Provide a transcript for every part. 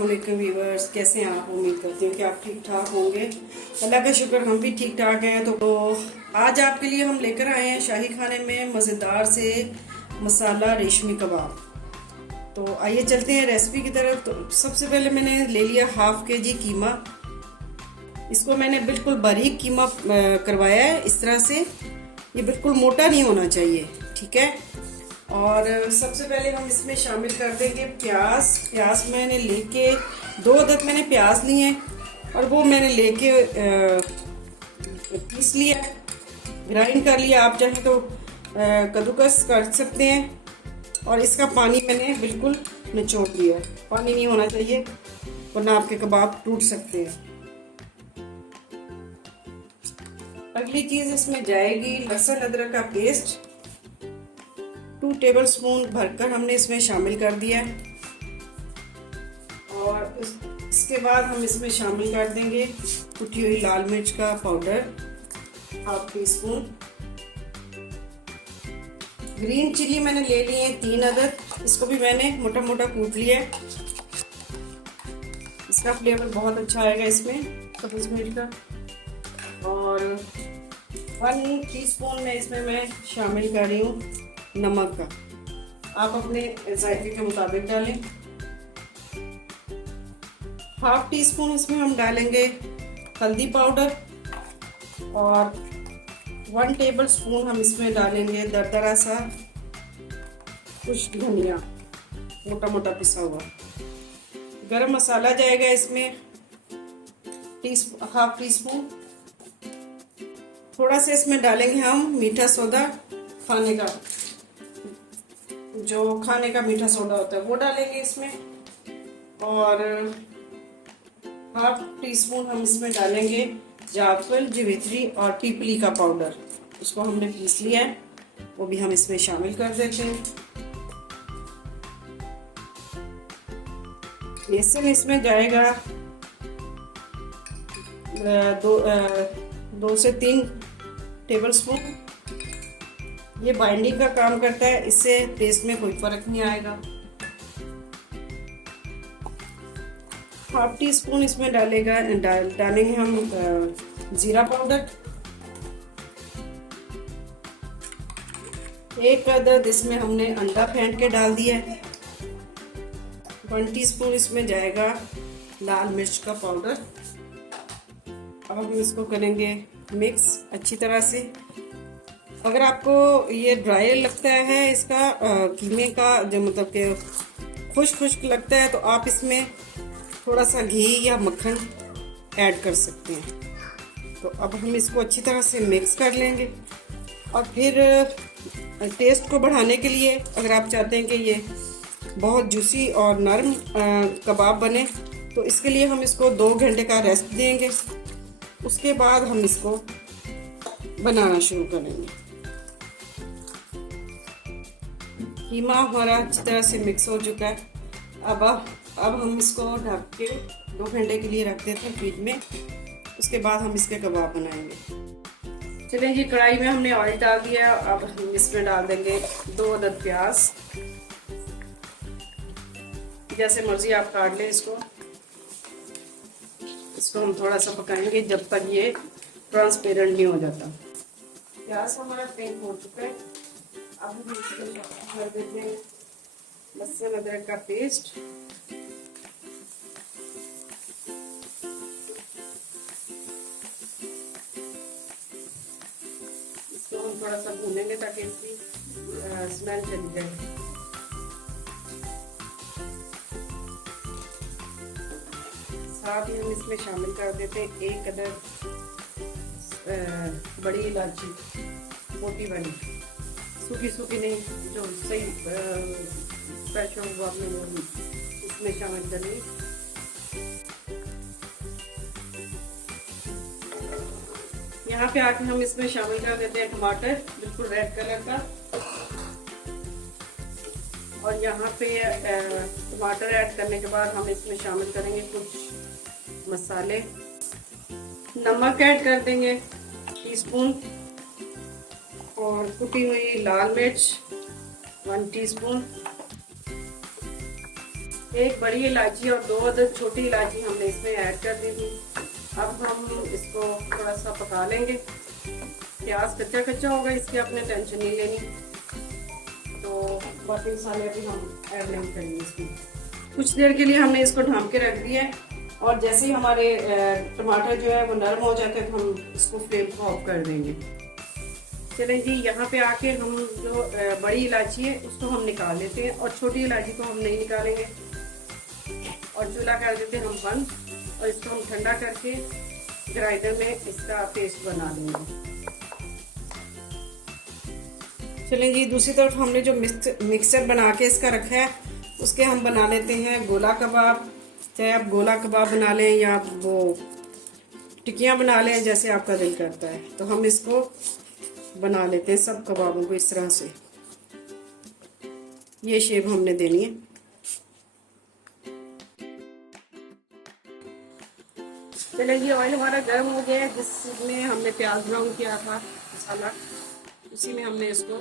अस्सलामुअलैकुम व्यूवर्स, कैसे हैं आप? उम्मीद करती हूँ कि आप ठीक ठाक होंगे। अल्लाह का शुक्र हम भी ठीक ठाक हैं। तो आज आपके लिए हम लेकर आए हैं शाही खाने में मज़ेदार से मसाला रेशमी कबाब। तो आइए चलते हैं रेसिपी की तरफ। तो सबसे पहले मैंने ले लिया हाफ के जी कीमा। इसको मैंने बिल्कुल बारीक कीमा करवाया है इस तरह से। ये बिल्कुल मोटा नहीं होना चाहिए, ठीक है। और सबसे पहले हम इसमें शामिल कर देंगे प्याज मैंने लेके 2 अदद मैंने प्याज लिए हैं और वो मैंने लेके पीस लिया, ग्राइंड कर लिया। आप चाहें तो कद्दूकस कर सकते हैं। और इसका पानी मैंने बिल्कुल निचोड़ लिया, पानी नहीं होना चाहिए वरना आपके कबाब टूट सकते हैं। अगली चीज़ इसमें जाएगी लहसुन अदरक का पेस्ट। 2 टेबलस्पून भरकर हमने इसमें शामिल कर दिया है। और इसके बाद हम इसमें शामिल कर देंगे कुटी हुई लाल मिर्च का powder, half teaspoon. Green chilli मैंने ले लिए 3 अदद, इसको भी मैंने मोटा मोटा कूट लिया है। इसका फ्लेवर बहुत अच्छा आएगा इसमें सब्ज़ मिर्च का। और 1 टीस्पून में इसमें मैं शामिल कर रही हूँ नमक का। आप अपने जायके के मुताबिक डालें। हाफ टी स्पून इसमें हम डालेंगे हल्दी पाउडर और 1 टेबलस्पून हम इसमें डालेंगे दरदरा सा खुश्क धनिया मोटा मोटा पिसा हुआ। गरम मसाला जाएगा इसमें हाफ टी स्पून। थोड़ा सा इसमें डालेंगे हम मीठा सोडा, खाने का मीठा सोडा होता है वो डालेंगे इसमें। और हाफ टी स्पून हम इसमें डालेंगे जायफल, जवित्री और पीपली का पाउडर। उसको हमने पीस लिया है, वो भी हम इसमें शामिल कर देते हैं। बेसन इसमें जाएगा 2 से 3 टेबलस्पून। ये बाइंडिंग का काम करता है, इससे टेस्ट में कोई फर्क नहीं आएगा। हाफ टी स्पून इसमें डालेंगे हम जीरा पाउडर। 1 अदद इसमें हमने अंडा फेंट के डाल दिया है। 1 टीस्पून इसमें जाएगा लाल मिर्च का पाउडर। अब हम इसको करेंगे मिक्स अच्छी तरह से। अगर आपको ये ड्राई लगता है इसका कीमे का जो मतलब कि खुश्क लगता है तो आप इसमें थोड़ा सा घी या मक्खन ऐड कर सकते हैं। तो अब हम इसको अच्छी तरह से मिक्स कर लेंगे। और फिर टेस्ट को बढ़ाने के लिए अगर आप चाहते हैं कि ये बहुत जूसी और नरम कबाब बने तो इसके लिए हम इसको 2 घंटे का रेस्ट देंगे। उसके बाद हम इसको बनाना शुरू करेंगे। कीमा हमारा अच्छी तरह से मिक्स हो चुका है। अब हम इसको ढक के 2 घंटे के लिए रख देते हैं फ्रिज में। उसके बाद हम इसके कबाब बनाएंगे। चलिए जी, कढ़ाई में हमने ऑयल डाल दिया। अब हम इसमें डाल देंगे 2 अदद प्याज। जैसे मर्जी आप काट लें इसको हम थोड़ा सा पकाएंगे जब तक ये ट्रांसपेरेंट नहीं हो जाता। प्याज हमारा पिंक हो चुका है। अब हम इसमें कर देते हैं लहसुन अदरक का पेस्ट। इसको हम थोड़ा सा भूनेंगे ताकि इसकी स्मेल चली जाए। साथ ही हम इसमें शामिल कर देते हैं 1 अदद बड़ी इलायची, मोटी वाली, सूखी नहीं, जो सही फ्रेश हो वो आपने वो इसमें शामिल करनी। यहाँ पे आके हम इसमें शामिल कर देते हैं टमाटर, बिल्कुल रेड कलर का। और यहाँ पे टमाटर ऐड करने के बाद हम इसमें शामिल करेंगे कुछ मसाले। नमक ऐड कर देंगे टीस्पून और कुटी हुई लाल मिर्च 1 टीस्पून। एक बड़ी इलायची और 2 अदद छोटी इलायची हमने इसमें ऐड कर दी थी। अब हम इसको थोड़ा सा पका लेंगे। प्याज कच्चा कच्चा होगा, इसकी आपने टेंशन नहीं लेनी। तो बाकी मसाले अभी हम ऐड नहीं करेंगे इसमें। कुछ देर के लिए हमने इसको ढाँप के रख दिया है और जैसे ही हमारे टमाटर जो है वो नरम हो जाते हैं तो हम इसको फ्लेम को ऑफ कर देंगे। चलें जी, यहाँ पे आके हम जो बड़ी इलायची है उसको हम निकाल लेते हैं और छोटी इलायची को हम नहीं निकालेंगे और चूल्हा कर देते हैं हम बंद और इसको हम ठंडा करके ग्राइंडर में इसका पेस्ट बना लेंगे। चलें जी, दूसरी तरफ हमने जो मिक्सचर बना के इसका रखा है उसके हम बना लेते हैं गोला कबाब। चाहे आप गोला कबाब बना लें या वो टिक्कियाँ बना लें, जैसे आपका दिल करता है। तो हम इसको बना लेते हैं सब कबाबों को इस तरह से। ये शेप हमने देनी है। चलिए ये ऑयल हमारा गर्म हो गया है, जिसमें हमने प्याज ब्राउन किया था मसाला, उसी में हमने इसको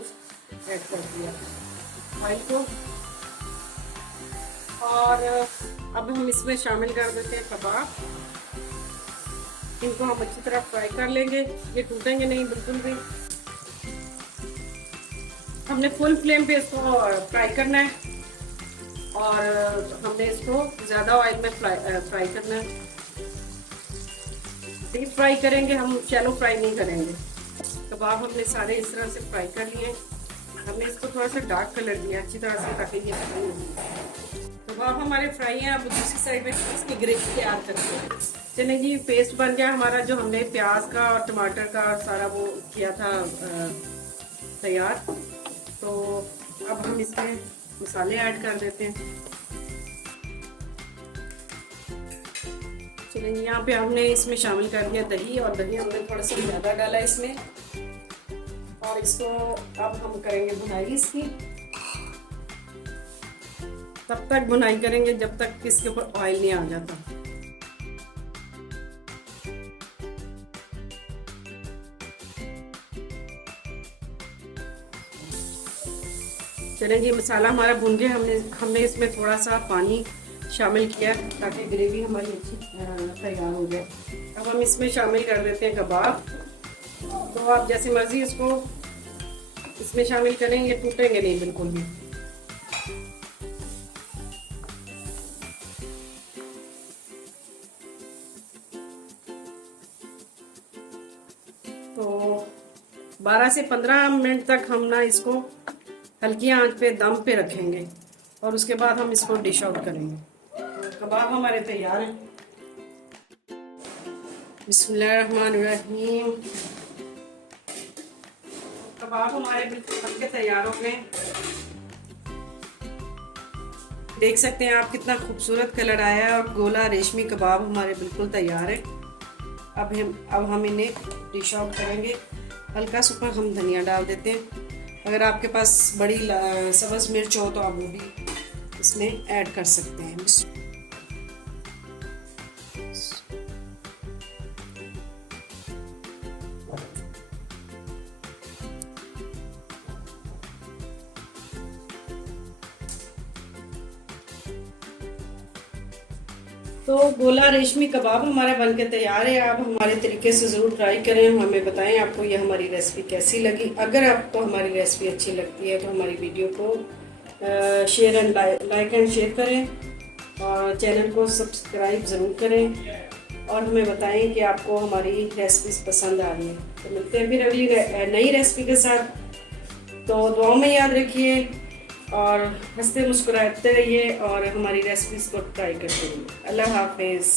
ऐड कर दिया ऑयल को। और अब हम इसमें शामिल कर देते हैं कबाब। इनको हम अच्छी तरह फ्राई कर लेंगे, ये टूटेंगे नहीं बिल्कुल भी। हमने फुल फ्लेम पे इसको फ्राई करना है और हमने इसको ज़्यादा ऑयल में फ्राई करना है। डीप फ्राई करेंगे हम, शैलो फ्राई नहीं करेंगे। कबाब हमने सारे इस तरह से फ्राई कर लिए। हमने इसको थोड़ा सा डार्क कलर दिया अच्छी तरह से ताकि ये कबाब हमारे फ्राई हैं। अब दूसरी साइड में इसकी ग्रेवी तैयार करते हैं। चलिए जी, पेस्ट बन गया हमारा जो हमने प्याज का और टमाटर का सारा वो किया था तैयार। तो अब हम इसमें मसाले ऐड कर देते हैं। चलिए, यहाँ पे हमने इसमें शामिल कर दिया दही, और दही हमने थोड़ा सा ज़्यादा डाला इसमें। और इसको अब हम करेंगे भुनाई इसकी। तब तक भुनाई करेंगे जब तक इसके ऊपर ऑयल नहीं आ जाता। चलिए, ये मसाला हमारा भुन गया। हमने इसमें थोड़ा सा पानी शामिल किया ताकि ग्रेवी हमारी अच्छी तैयार हो जाए। अब हम इसमें शामिल कर देते हैं कबाब। तो आप जैसे मर्जी इसको इसमें शामिल करेंगे, टूटेंगे नहीं बिल्कुल भी। तो 12 से 15 मिनट तक हम ना इसको हल्की आंच पे दम पे रखेंगे और उसके बाद हम इसको डिश आउट करेंगे। कबाब हमारे तैयार हैं। बिस्मिल्लाहिर्रहमानिर्रहीम। कबाब हमारे बिल्कुल बनके तैयार हो गए। देख सकते हैं आप कितना खूबसूरत कलर आया है और गोला रेशमी कबाब हमारे बिल्कुल तैयार है। अब हम इन्हें डिश आउट करेंगे। हल्का सा ऊपर हम धनिया डाल देते हैं। अगर आपके पास बड़ी सब्ज़ मिर्च हो तो आप वो भी इसमें ऐड कर सकते हैं। तो गोला रेशमी कबाब हमारा बनके तैयार है। आप हमारे तरीके से ज़रूर ट्राई करें, हमें बताएं आपको ये हमारी रेसिपी कैसी लगी। अगर आपको हमारी रेसिपी अच्छी लगती है तो हमारी वीडियो को share and like and share करें और चैनल को सब्सक्राइब ज़रूर करें और हमें बताएं कि आपको हमारी रेसिपीज़ पसंद आ रही है। तो मिलते हैं फिर अगली नई रेसिपी के साथ। तो दुआओं में याद रखिए और हंसते मुस्कुराते रहिए और हमारी रेसिपीज़ को ट्राई करते रहिए। अल्लाह हाफिज़।